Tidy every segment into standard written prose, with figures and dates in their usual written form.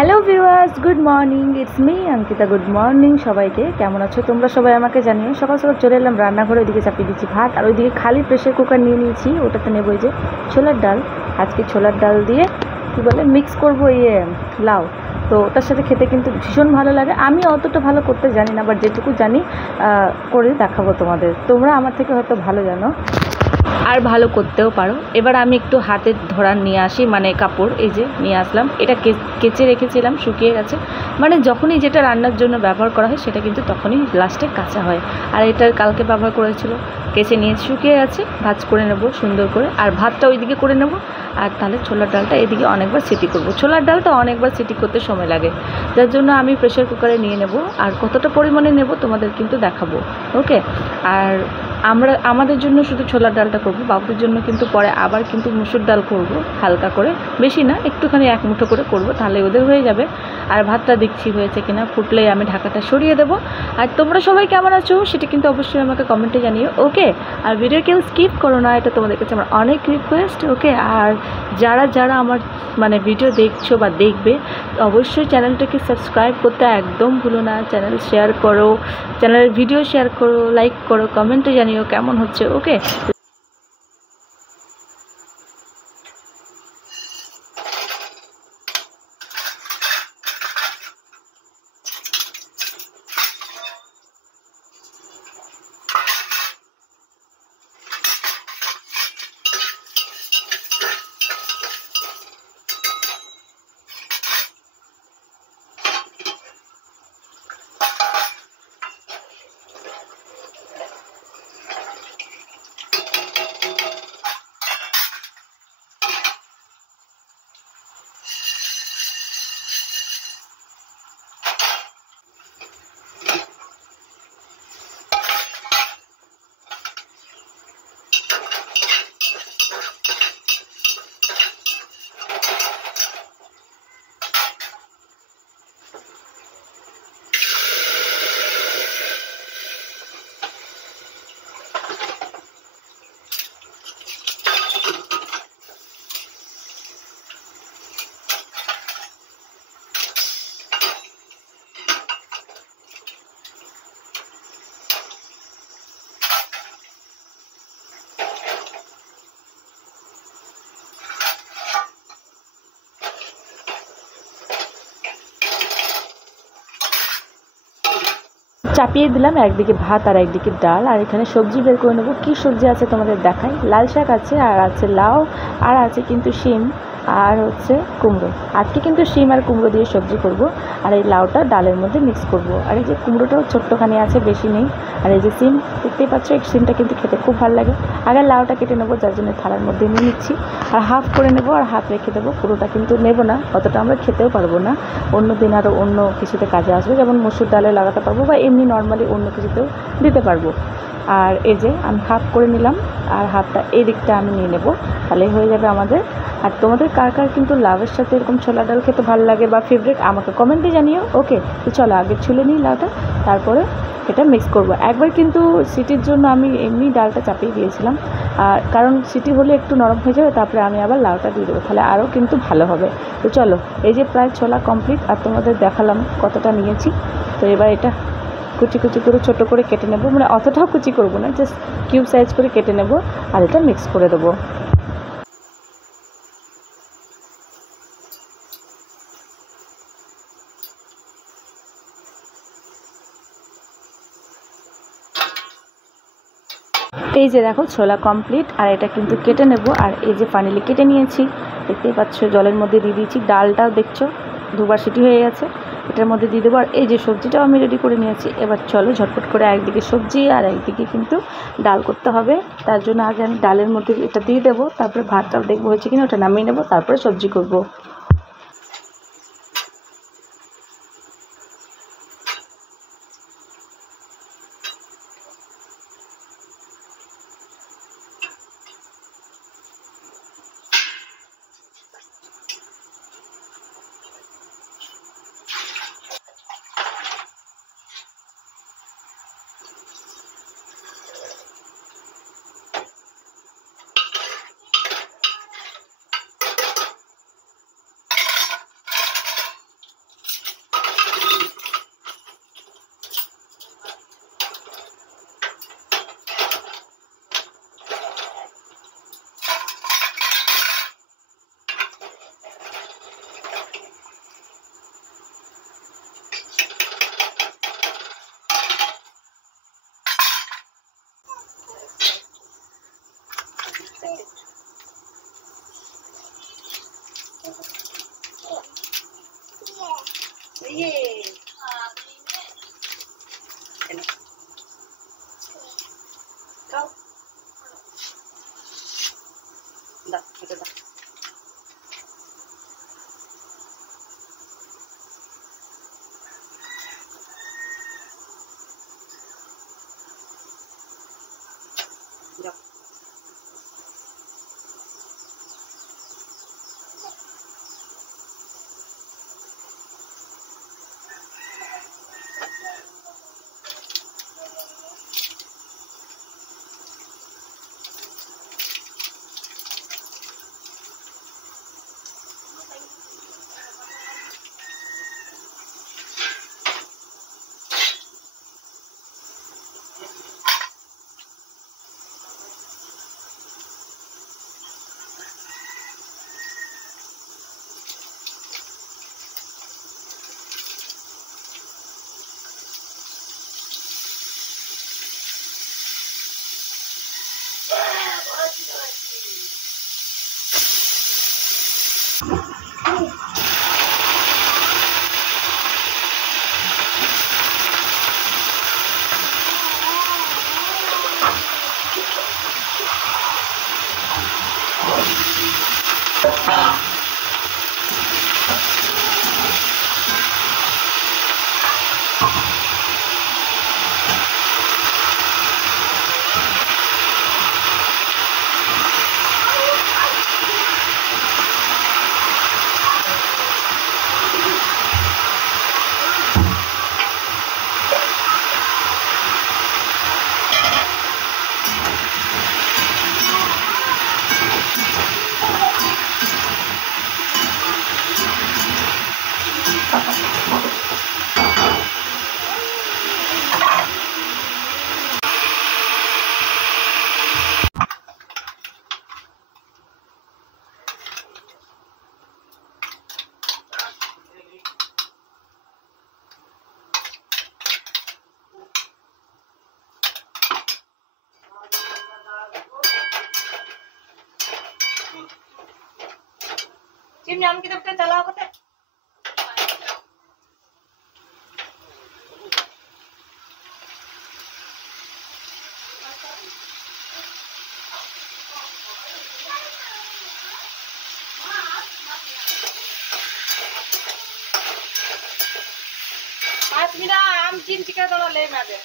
Hello viewers, good morning. It's me Ankita. Good morning সবাইকে। কেমন আছো তোমরা সবাই আমাকে জানিও। সকাল সকাল চলে এলাম রান্নাঘরে। ওইদিকে চাপিয়ে দিচ্ছি ভাত, আর ওইদিকে খালি প্রেশার কুকার নিয়ে নিয়েছি। ওটাতে নেবো এই যে ছোলার ডাল। আজকে ছোলার ডাল দিয়ে কী বলে মিক্স করবো লাউ। তো ওটার সাথে খেতে কিন্তু ভীষণ ভালো লাগে। আমি অতটা ভালো করতে জানি না, বাট যেটুকু জানি করে দেখাবো তোমাদের। তোমরা আমার থেকে হয়তো ভালো জানো আর ভালো করতেও পারো। এবার আমি একটু হাতে ধরার নিয়ে আসি, মানে কাপড় এই যে নিয়ে আসলাম। এটা কেচে রেখেছিলাম, শুকিয়ে গেছে। মানে যখনই যেটা রান্নার জন্য ব্যবহার করা হয় সেটা কিন্তু তখনই লাস্টে কাঁচা হয়। আর এটা কালকে ব্যবহার করেছিল, কেচে নিয়ে শুকিয়ে গেছে। ভাজ করে নেব সুন্দর করে, আর ভাতটা ওইদিকে করে নেব। আর তাহলে ছোলার ডালটা এদিকে অনেকবার সিটি করব। ছোলার ডালটা অনেকবার সিটি করতে সময় লাগে, যার জন্য আমি প্রেশার কুকারে নিয়ে নেব। আর কতটা পরিমাণে নেব তোমাদের কিন্তু দেখাবো, ওকে। আর আমাদের জন্য শুধু ছোলার ডালটা করব, বাবুদের জন্য কিন্তু পরে আবার কিন্তু মুসুর ডাল করব, হালকা করে, বেশি না, একটুখানি এক মুঠো করে করব, তাহলে ওদের হয়ে যাবে। আর ভাতটা দেখছি হয়েছে কিনা, ফুটলেই আমি ঢাকাটা সরিয়ে দেবো। আর তোমরা সবাই কেমন আছো সেটা কিন্তু অবশ্যই আমাকে কমেন্টে জানিও, ওকে। আর ভিডিও কেউ স্কিপ করো না, এটা তোমাদের কাছে আমার অনেক রিকোয়েস্ট, ওকে। আর যারা যারা আমার মানে ভিডিও দেখছো বা দেখবে, অবশ্যই চ্যানেলটাকে সাবস্ক্রাইব করতে একদম ভুলো না। চ্যানেল শেয়ার করো, চ্যানেলের ভিডিও শেয়ার করো, লাইক করো, কমেন্টে জানিও কেমন হচ্ছে, ওকে। চাপিয়ে দিলাম একদিকে ভাত আর একদিকে ডাল। আর এখানে সবজি বের করে নেবো। কী সবজি আছে তোমাদের দেখাই। লাল শাক আছে, আর আছে লাউ, আর আছে কিন্তু শিম, আর হচ্ছে কুমড়ো। আজকে কিন্তু শিম আর কুমড়ো দিয়ে সবজি করব। আর এই লাউটা ডালের মধ্যে মিক্স করব। আর এই যে কুমড়োটাও ছোট্টখানি আছে, বেশি নেই। আর এই যে শিম দেখতেই পাচ্ছ, এই শিমটা কিন্তু খেতে খুব ভালো লাগে। আগে লাউটা কেটে নেবো, যার জন্য থালার মধ্যে নিয়ে নিচ্ছি। আর হাফ করে নেবো আর হাফ রেখে দেবো। পুরোটা কিন্তু নেবো না, অতটা আমরা খেতেও পারবো না। অন্য দিন আরও অন্য কিছুতে কাজে আসবে, যেমন মসুর ডালে লাগাতে পারবো, বা এমনি নর্মালি অন্য কিছুতেও দিতে পারবো। আর এই যে আমি হাফ করে নিলাম, আর হাফটা এই দিকটা আমি নিয়ে নেব, তাহলেই হয়ে যাবে আমাদের। আর তোমাদের কার কার কিন্তু লাউয়ের সাথে এরকম ছোলা ডাল খেতে ভালো লাগে বা ফেভারিট, আমাকে কমেন্টে জানিও, ওকে। তো চলো আগে ছুলে নিই লাউটা, তারপরে এটা মিক্স করব। একবার কিন্তু সিটির জন্য আমি এমনি ডালটা চাপিয়ে দিয়েছিলাম, আর কারণ সিটি হলে একটু নরম হয়ে যাবে, তারপরে আমি আবার লাউটা দিয়ে দেবো, তাহলে আরও কিন্তু ভালো হবে। তো চলো, এই যে প্রায় ছোলা কমপ্লিট, আর তোমাদের দেখালাম কতটা নিয়েছি। তো এবার এটা কুচি কুচি করে ছোটো করে কেটে নেব, মানে অতটাও কুচি করব না, জাস্ট কিউব সাইজ করে কেটে নেব, আর এটা মিক্স করে দেবো। এই যে দেখো ছোলা কমপ্লিট, আর এটা কিন্তু কেটে নেব। আর এই যে ফাইনালি কেটে নিয়েছি, দেখতেই পাচ্ছ, জলের মধ্যে দিয়ে দিয়েছি। ডালটাও দেখছো দুবার সিটি হয়ে গেছে, এটার মধ্যে দিয়ে দেবো। আর এই যে সবজিটাও আমি রেডি করে নিয়েছি। এবার চলো ঝটপট করে একদিকে সবজি আর একদিকে কিন্তু ডাল করতে হবে। তার জন্য আগে আমি ডালের মধ্যে এটা দিয়ে দেবো, তারপরে ভাতটাও দেখবো হয়েছে কিনা, ওটা নামিয়ে নেবো, তারপরে সবজি করবো। चिमनाम की तरफ चलाओ कते पाँच मिनट आम चिन चिका दोनों ले मारे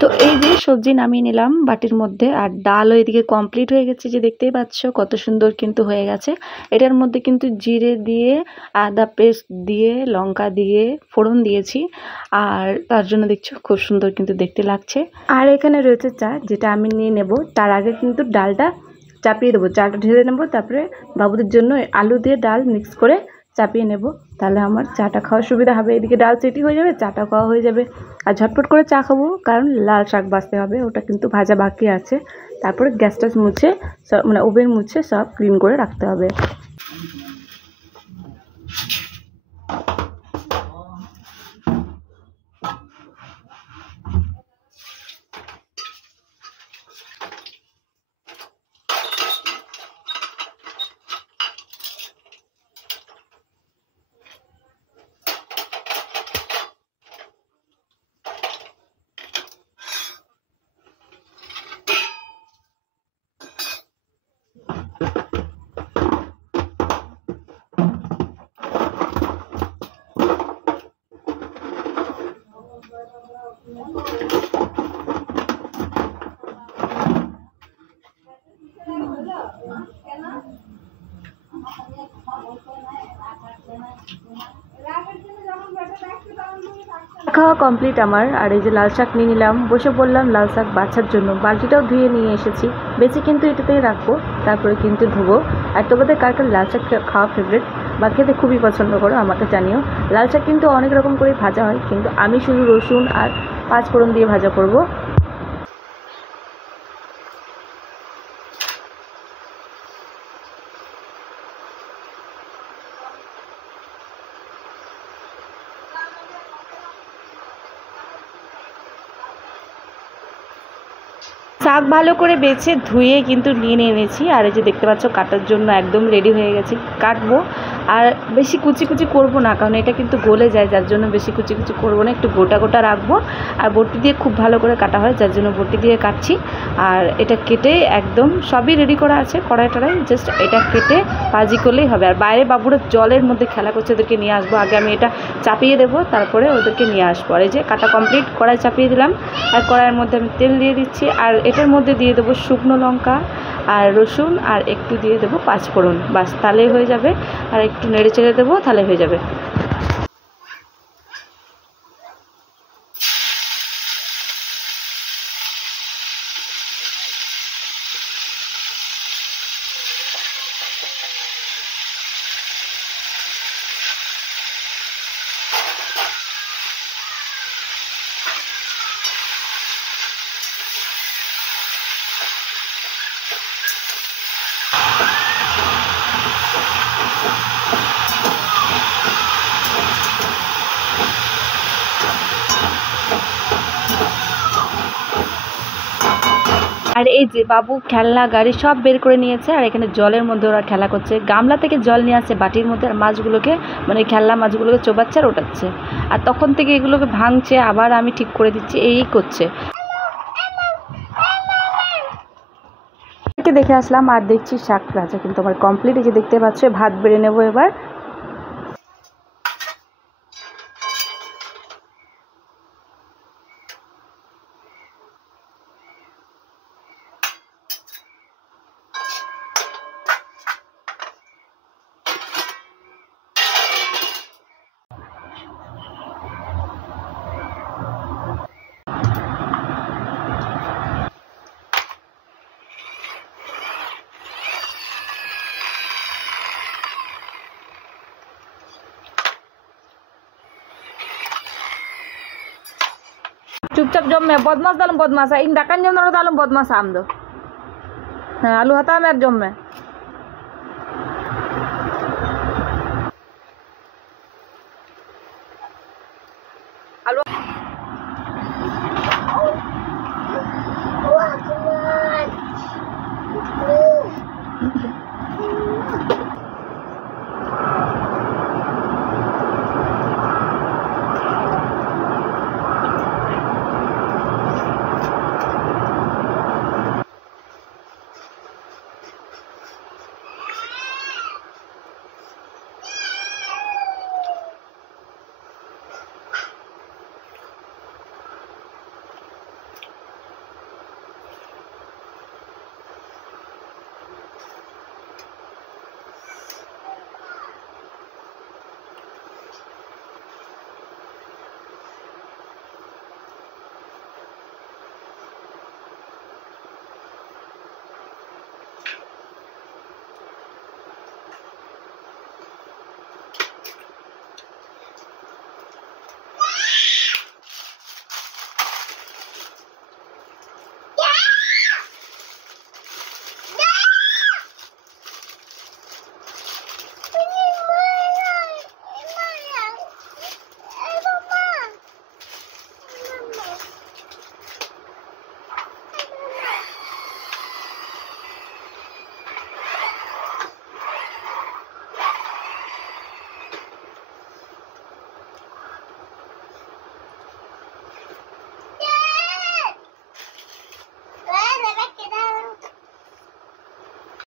তো এই যে সবজি নামিয়ে নিলাম বাটির মধ্যে আর ডালও এদিকে কমপ্লিট হয়ে গেছে যে দেখতেই পাচ্ছ কত সুন্দর কিন্তু হয়ে গেছে। এটার মধ্যে কিন্তু জিরে দিয়ে আদা পেস্ট দিয়ে লঙ্কা দিয়ে ফোড়ন দিয়েছি আর তার জন্য দেখছো খুব সুন্দর কিন্তু দেখতে লাগছে। আর এখানে রয়েছে চা যেটা আমি নিয়ে নেব, তার আগে কিন্তু ডালটা চাপিয়ে দেবো, চাটা ঢেলে নেব, তারপরে বাবুদের জন্য আলু দিয়ে ডাল মিক্স করে চাপিয়ে নেব, তাহলে আমার চাটা খাওয়ার সুবিধা হবে। এদিকে ডাল চেটি হয়ে যাবে, চাটা খাওয়া হয়ে যাবে আর ঝটপট করে চা খাবো, কারণ লাল শাক বাছতে হবে, ওটা কিন্তু ভাজা বাকি আছে। তারপরে গ্যাসটা মুছে মানে ওভেন মুছে সব ক্লিন করে রাখতে হবে। খাওয়া কমপ্লিট আমার। আর এই যে লাল শাক নিয়ে নিলাম, বসে পড়লাম লাল শাক বাছার জন্য, বালতিটাও ধুয়ে নিয়ে এসেছি, বেশি কিন্তু এটাতেই রাখবো, তারপরে কিন্তু ধুবো। আর তোমাদের কার কার লাল শাক খাওয়া ফেভারিট বা খেতে খুবই পছন্দ করো আমাকে জানিও। লাল শাক কিন্তু অনেক রকম করে ভাজা হয়, কিন্তু আমি শুধু রসুন আর পাঁচ ফোড়ন দিয়ে ভাজা করব। শাক ভালো করে বেছে ধুয়ে কিন্তু নিয়ে এনেছি, আর এই যে দেখতে পাচ্ছ কাটার জন্য একদম রেডি হয়ে গেছি। কাটবো, আর বেশি কুচি কুচি করব না, কারণ এটা কিন্তু গলে যায়, যার জন্য বেশি কুচি কুচি করব না, একটু গোটা গোটা রাখবো। আর বটি দিয়ে খুব ভালো করে কাটা হয়, যার জন্য বটি দিয়ে কাটছি। আর এটা কেটে একদম সবই রেডি করা আছে কড়াই টড়াই, জাস্ট এটা কেটে ভাজি করলেই হবে। আর বাইরে বাবুরা জলের মধ্যে খেলা করছে, ওদেরকে নিয়ে আসবো। আগে আমি এটা চাপিয়ে দেবো, তারপরে ওদেরকে নিয়ে আসবো। আর এই যে কাটা কমপ্লিট, কড়াই চাপিয়ে দিলাম, আর কড়াইয়ের মধ্যে আমি তেল দিয়ে দিচ্ছি। আর এটার মধ্যে দিয়ে দেবো শুকনো লঙ্কা আর রসুন, আর একটু দিয়ে দেবো পাঁচ ফোড়ন, বাস তাহলেই হয়ে যাবে। আর একটু নেড়ে চেড়ে দেবো, তাহলে হয়ে যাবে। আর এই যে বাবু খেলনা গাড়ি সব বের করে নিয়েছে, আর এখানে জলের মধ্যে ওরা খেলা করছে। গামলা থেকে জল নিয়ে আসছে বাটির মধ্যে, আর মাছগুলোকে মানে খেলনা মাছগুলোকে চোবাচ্ছে আর ওঠাচ্ছে। আর তখন থেকে এগুলোকে ভাঙছে, আবার আমি ঠিক করে দিচ্ছি, এই করছে। দেখে আসলাম, আর দেখছি শাক ভাজা কিন্তু আমার কমপ্লিট। এই যে দেখতে পাচ্ছ, ভাত বেড়ে নেবো এবার। चुपचाप जम में बदमाश दालम बदमाश इन डाकन जम दालम बदमाश आम दो। हाँ आलू हता में जम में आलू